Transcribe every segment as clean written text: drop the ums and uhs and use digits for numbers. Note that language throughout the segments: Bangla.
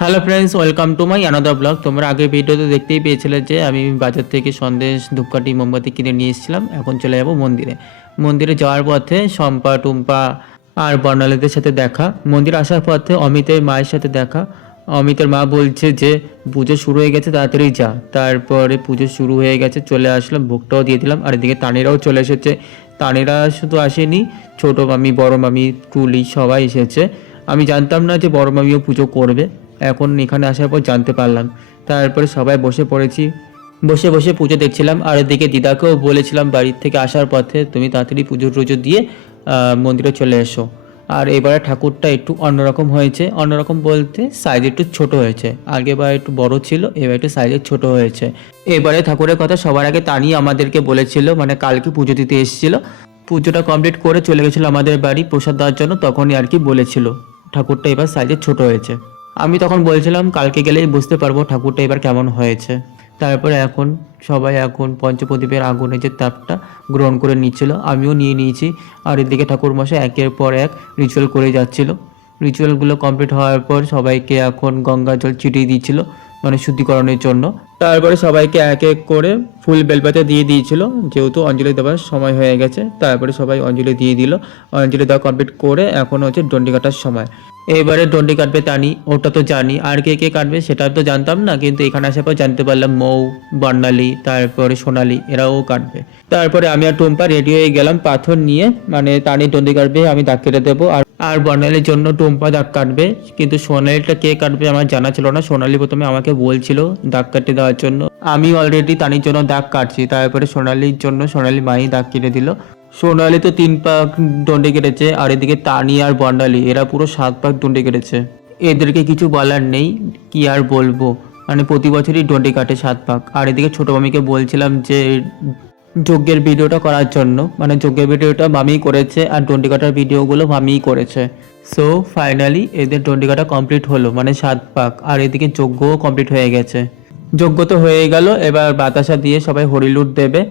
Hello friends, welcome to my another blog. তোমরা আগে ভিডিওতে দেখতেই পেয়েছিলে যে আমি বাজার থেকে সন্দেশ, ধূপকাঠি, মোমবাতি কিনে নিয়ে এসেছিলাম। এখন চলে যাব মন্দিরে। মন্দিরে যাওয়ার পথে শম্পা, টুম্পা আর বর্ণালীদের সাথে দেখা। মন্দিরে আসার পথে অমিতের মায়ের সাথে দেখা। অমিতের মা বলছে যে পুজো শুরু হয়ে গেছে, তাড়াতাড়ি যা। তারপরে পুজো শুরু হয়ে গেছে, চলে আসলাম, ভোগটাও দিয়ে দিলাম। আর এদিকে তানিরাও চলে এসেছে। তানিরা শুধু আসেনি, ছোটো মামি, বড় মামি, টুলি সবাই এসেছে। আমি জানতাম না যে বড় মামিও পুজো করবে, এখন এখানে আসার পর জানতে পারলাম। তারপরে সবাই বসে পড়েছি, বসে বসে পুজো দেখছিলাম। আর এদিকে দিদাকেও বলেছিলাম বাড়ির থেকে আসার পথে তুমি তাড়াতাড়ি পুজো টুজো দিয়ে মন্দিরে চলে এসো। আর এবারে ঠাকুরটা একটু অন্যরকম হয়েছে। অন্যরকম বলতে সাইজ একটু ছোট হয়েছে। আগেবার একটু বড় ছিল, এবার একটু সাইজে ছোট হয়েছে। এবারে ঠাকুরের কথা সবার আগে তানিয়ে আমাদেরকে বলেছিল, মানে কালকে পুজো দিতে এসেছিল, পুজোটা কমপ্লিট করে চলে গেছিলো আমাদের বাড়ি প্রসাদ দেওয়ার জন্য। তখনই আর কি বলেছিল ঠাকুরটা এবার সাইজে ছোট হয়েছে। আমি তখন বলছিলাম কালকে গেলেই বুঝতে পারবো ঠাকুরটা এবার কেমন হয়েছে। তারপরে এখন সবাই এখন পঞ্চপ্রদীপের আগুনে যে তাপটা গ্রহণ করে নিচ্ছিল, আমিও নিয়ে নিয়েছি। আর এদিকে ঠাকুরমশাই একের পর এক রিচুয়াল করে যাচ্ছিল। রিচুয়ালগুলো কমপ্লিট হওয়ার পর সবাইকে এখন গঙ্গা জল ছিটিয়ে দিচ্ছিল, মানে শুদ্ধিকরণের জন্য। তারপরে সবাইকে এক এক করে ফুল বেলপাতা দিয়ে দিয়েছিল, যেহেতু অঞ্জলি দেওয়ার সময় হয়ে গেছে। তারপরে সবাই অঞ্জলি দিয়ে দিল। অঞ্জলি দেওয়া কমপ্লিট করে এখন হচ্ছে ডন্ডি কাটার সময়। এবারে ডন্ডি কাটবে টানি, ওটা তো জানি। আর কে কে কাটবে সেটা তো জানতাম না, কিন্তু এখানে আসার পর জানতে পারলাম মৌ, বর্ণালী, তারপরে সোনালি এরাও কাটবে। তারপরে আমি আর টুম্পা রেডি হয়ে গেলাম পাথর নিয়ে, মানে টানি ডন্ডি কাটবে, আমি দাগ কেটে দেবো। আর বর্ণালীর জন্য টুম্পা দাগ কাটবে, কিন্তু সোনালিটা কে কাটবে আমার জানা ছিল না। সোনালি প্রথমে আমাকে বলছিল দাগ কাটতে দেওয়ার জন্য, আমি অলরেডি টানির জন্য দাগ কাটছি। তারপরে সোনালির জন্য সোনালি মাই দাগ কেটে দিল। সোনালি তো 3 পাক ডন্ডে কেটেছে, আর এদিকে তানি আর বর্ণালী এরা পুরো 7 পাক ডন্ডে কেটেছে। এদেরকে কিছু বলার নেই, কি আর বলবো, মানে প্রতি বছরই ডন্ডে কাটে 7 পাক। আর এদিকে ছোটো মামিকে বলছিলাম যে যজ্ঞের ভিডিওটা করার জন্য, মানে যজ্ঞের ভিডিওটা মামিই করেছে আর ডন্ডি কাটার ভিডিওগুলো মামিই করেছে। সো ফাইনালি এদের ডন্ডি কাটা কমপ্লিট হলো, মানে 7 পাক। আর এদিকে যজ্ঞও কমপ্লিট হয়ে গেছে। যজ্ঞ তো হয়ে গেল, এবার বাতাসা দিয়ে সবাই হরিলুট দেবে।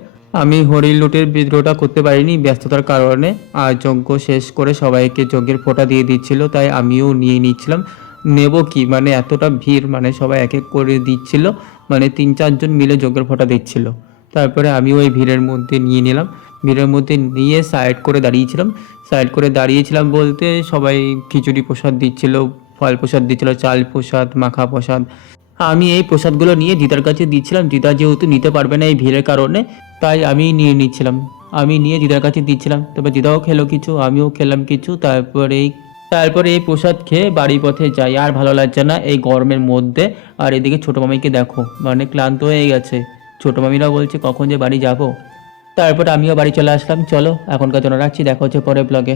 আমি হরিলুটের ভিডিওটা করতে পারিনি ব্যস্ততার কারণে। আর যজ্ঞ শেষ করে সবাইকে যজ্ঞের ফোঁটা দিয়ে দিচ্ছিল, তাই আমিও নিয়ে নিচ্ছিলাম। নেব কি, মানে এতটা ভিড়, মানে সবাই এক এক করে দিচ্ছিল, মানে 3-4 জন মিলে যজ্ঞের ফোঁটা দিচ্ছিল। তারপরে আমিও ওই ভিড়ের মধ্যে নিয়ে নিলাম। ভিড়ের মধ্যে নিয়ে সাইড করে দাঁড়িয়েছিলাম। সাইড করে দাঁড়িয়েছিলাম বলতে সবাই খিচুড়ি প্রসাদ দিচ্ছিল, ফল প্রসাদ দিচ্ছিল, চাল প্রসাদ, মাখা প্রসাদ। আমি এই প্রসাদগুলো নিয়ে দিদার কাছে দিচ্ছিলাম। দিদা যেহেতু নিতে পারবে না এই ভিড়ের কারণে, তাই আমি নিয়ে নিচ্ছিলাম। আমি নিয়ে দিদার কাছে দিচ্ছিলাম। তবে দিদাও খেলো কিছু, আমিও খেলাম কিছু। তারপরে এই প্রসাদ খেয়ে বাড়ি পথে যাই। আর ভালো লাগছে না এই গরমের মধ্যে। আর এদিকে ছোটো মামিকে দেখো, মানে ক্লান্ত হয়ে গেছে। ছোটো মামিরা বলছে কখন যে বাড়ি যাব। তারপর আমিও বাড়ি চলে আসলাম। চলো এখনকার জন্য রাখছি, দেখা হচ্ছে পরের ব্লগে।